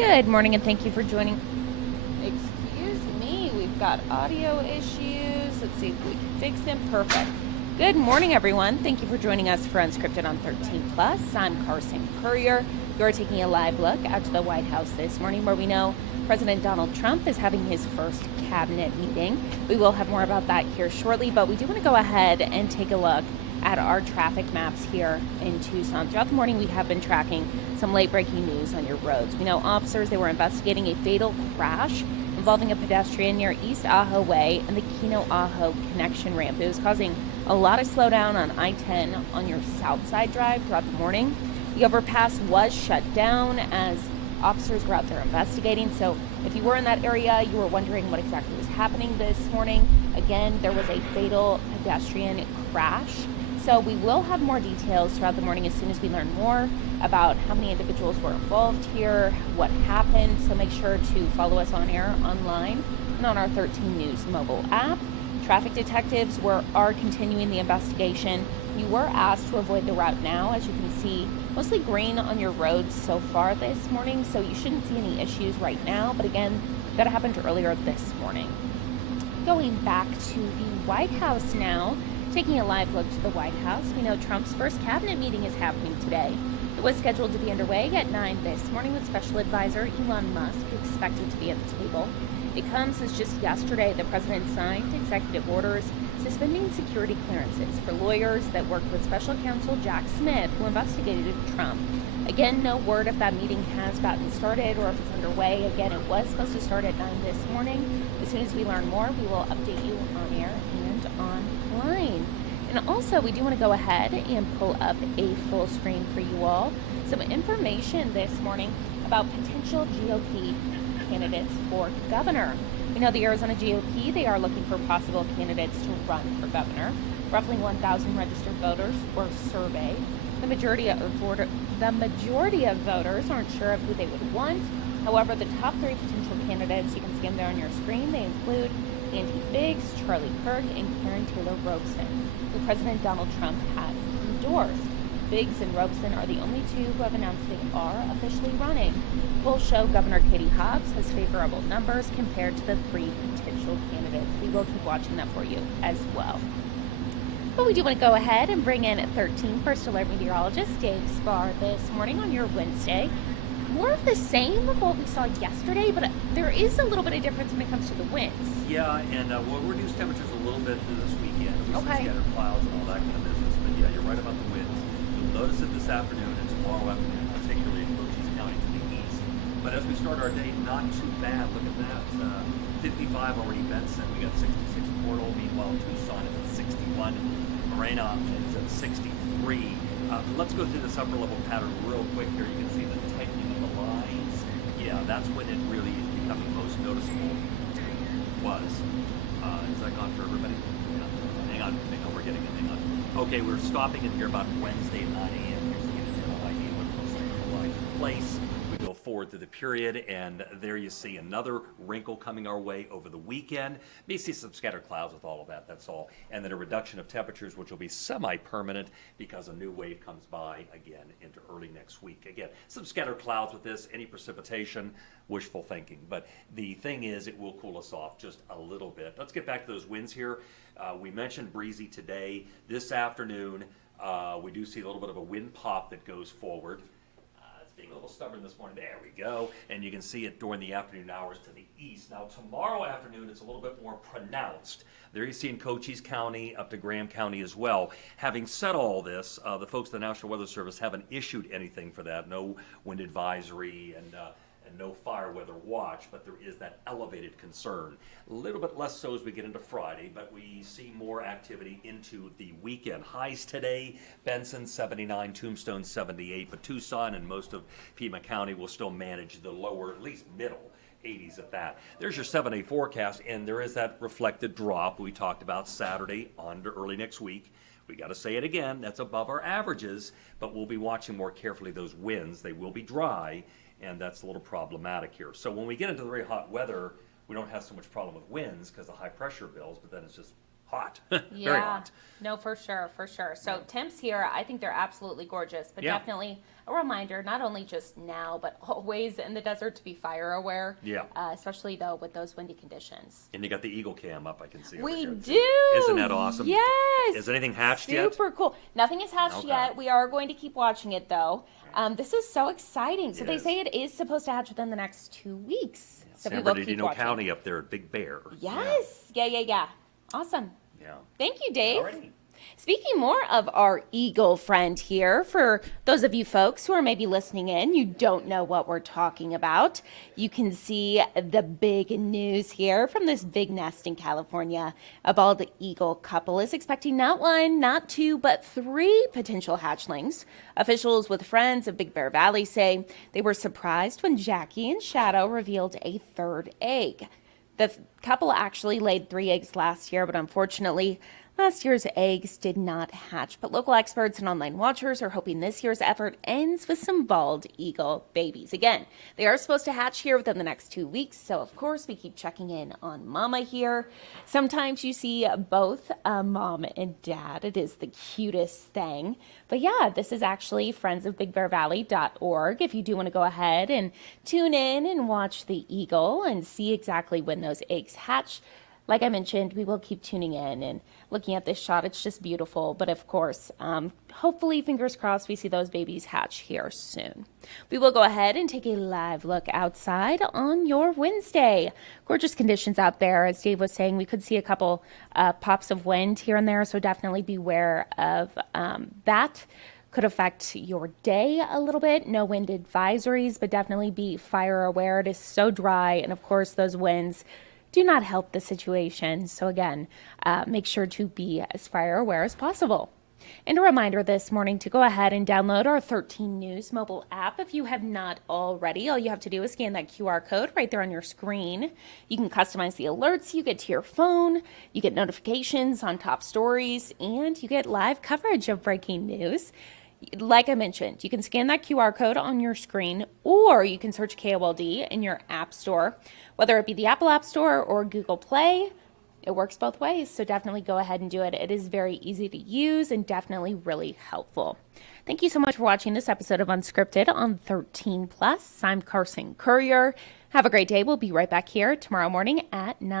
Good morning and thank you for joining. Excuse me, we've got audio issues. Let's see if we can fix them. Perfect. Good morning, everyone. Thank you for joining us for Unscripted on 13 Plus. I'm Carson Courier. You're taking a live look out to the White House this morning, where we know President Donald Trump is having his first cabinet meeting. We will have more about that here shortly, but we do want to go ahead and take a look at our traffic maps here in Tucson. Throughout the morning, we have been tracking some late breaking news on your roads. We know officers, they were investigating a fatal crash involving a pedestrian near East Ajo Way and the Kino Ajo connection ramp. It was causing a lot of slowdown on I-10 on your south side drive throughout the morning. The overpass was shut down as officers were out there investigating. So if you were in that area, you were wondering what exactly was happening this morning. Again, there was a fatal pedestrian crash. So we will have more details throughout the morning as soon as we learn more about how many individuals were involved here, what happened. So make sure to follow us on air, online, and on our 13 News mobile app. Traffic detectives are continuing the investigation. You were asked to avoid the route now. As you can see, mostly green on your roads so far this morning, so you shouldn't see any issues right now. But again, that happened earlier this morning. Going back to the White House now, taking a live look to the White House, we know Trump's first cabinet meeting is happening today. It was scheduled to be underway at 9 this morning with Special Advisor Elon Musk expected to be at the table. It comes as just yesterday the president signed executive orders suspending security clearances for lawyers that worked with Special Counsel Jack Smith, who investigated Trump. Again, no word if that meeting has gotten started or if it's underway. Again, it was supposed to start at 9 this morning. As soon as we learn more, we will update you on air and online. And also, we do want to go ahead and pull up a full screen for you all. Some information this morning about potential GOP candidates for governor. We know the Arizona GOP, they are looking for possible candidates to run for governor. Roughly 1,000 registered voters were surveyed. The majority of voters aren't sure of who they would want. However, the top 3 potential candidates, you can see them there on your screen, they include Andy Biggs, Charlie Kirk, and Karen Taylor Robson, who President Donald Trump has endorsed. Biggs and Robson are the only 2 who have announced they are officially running. Polls show Governor Katie Hobbs has favorable numbers compared to the 3 potential candidates. We will keep watching that for you as well. But we do want to go ahead and bring in 13 First Alert meteorologist Dave Spar this morning on your Wednesday. More of the same of what we saw yesterday, but there is a little bit of difference when it comes to the winds. Yeah, and we'll reduce temperatures a little bit this weekend. We'll see scattered clouds and all that kind of business. But yeah, you're right about the winds. You'll notice it this afternoon and tomorrow afternoon, particularly in Cochise County to the east. But as we start our day, not too bad. Look at that. 55 already Benson. We got 66 Portal. Meanwhile, Tucson is at 61. Morena is at 63. Let's go through this upper level pattern real quick here. You can see the tightening of the lines. Yeah, that's when it really is becoming most noticeable. Is that gone for everybody? Yeah. Hang on, we're getting it. Hang on. Okay, we're stopping in here about Wednesday at 9 a.m. Here's the general idea what it looks like the lines in place. We go forward through the period, and there you see another wrinkle coming our way over the weekend. May see some scattered clouds with all of that, that's all. And then a reduction of temperatures, which will be semi-permanent because a new wave comes by again into early next week. Again, some scattered clouds with this, any precipitation, wishful thinking. But the thing is, it will cool us off just a little bit. Let's get back to those winds here. We mentioned breezy today. This afternoon, we do see a little bit of a wind pop that goes forward. Being a little stubborn this morning. There we go. And you can see it during the afternoon hours to the east. Now, tomorrow afternoon, it's a little bit more pronounced. There you see in Cochise County, up to Graham County as well. Having said all this, the folks at the National Weather Service haven't issued anything for that. No wind advisory and no fire weather watch, but there is that elevated concern. A little bit less so as we get into Friday, but we see more activity into the weekend. Highs today, Benson 79, Tombstone 78, but Tucson and most of Pima County will still manage the lower, at least middle 80s at that. There's your 7-day forecast, and there is that reflected drop we talked about Saturday on to early next week. We got to say it again, that's above our averages, but we'll be watching more carefully those winds. They will be dry, and that's a little problematic here. So when we get into the very hot weather, we don't have so much problem with winds because of high pressure bills, but then it's just hot, very Yeah. hot. No, for sure, for sure. So temps here, I think they're absolutely gorgeous, but Yeah. definitely a reminder, not only just now, but always in the desert to be fire aware. Yeah. Especially though with those windy conditions. And you got the Eagle Cam up, I can see. over We here, do. too. Isn't that awesome? Yes. Is anything hatched yet? Super cool. Nothing is hatched Okay. yet. We are going to keep watching it though. This is so exciting. So It they is. say it is supposed to hatch within the next 2 weeks. So San we will keep Bernardino watching. County up there at Big Bear. Yes. Yeah. Awesome. Yeah. Thank you, Dave. Alrighty. Speaking more of our eagle friend here, for those of you folks who are maybe listening in, you don't know what we're talking about. You can see the big news here from this big nest in California. A bald eagle couple is expecting not 1, not 2, but 3 potential hatchlings. Officials with Friends of Big Bear Valley say they were surprised when Jackie and Shadow revealed a 3rd egg. The couple actually laid 3 eggs last year, but unfortunately, last year's eggs did not hatch. But local experts and online watchers are hoping this year's effort ends with some bald eagle babies. Again, they are supposed to hatch here within the next 2 weeks, so of course we keep checking in on Mama here. Sometimes you see both mom and dad. It is the cutest thing. But yeah, this is actually friendsofbigbearvalley.org if you do want to go ahead and tune in and watch the eagle and see exactly when those eggs hatch. Like I mentioned, we will keep tuning in and looking at this shot. It's just beautiful. But of course, hopefully, fingers crossed, we see those babies hatch here soon. We will go ahead and take a live look outside on your Wednesday. Gorgeous conditions out there. As Dave was saying, we could see a couple pops of wind here and there. So definitely beware of that. Could affect your day a little bit. No wind advisories, but definitely be fire aware. It is so dry. And of course, those winds do not help the situation. So again, make sure to be as fire aware as possible. And a reminder this morning to go ahead and download our 13 News mobile app. If you have not already, all you have to do is scan that QR code right there on your screen. You can customize the alerts you get to your phone. You get notifications on top stories, and you get live coverage of breaking news. Like I mentioned, you can scan that QR code on your screen, or you can search KOLD in your app store, whether it be the Apple App Store or Google Play. It works both ways, so definitely go ahead and do it. It is very easy to use and definitely really helpful. Thank you so much for watching this episode of Unscripted on 13 Plus. I'm Carson Courier. Have a great day. We'll be right back here tomorrow morning at 9.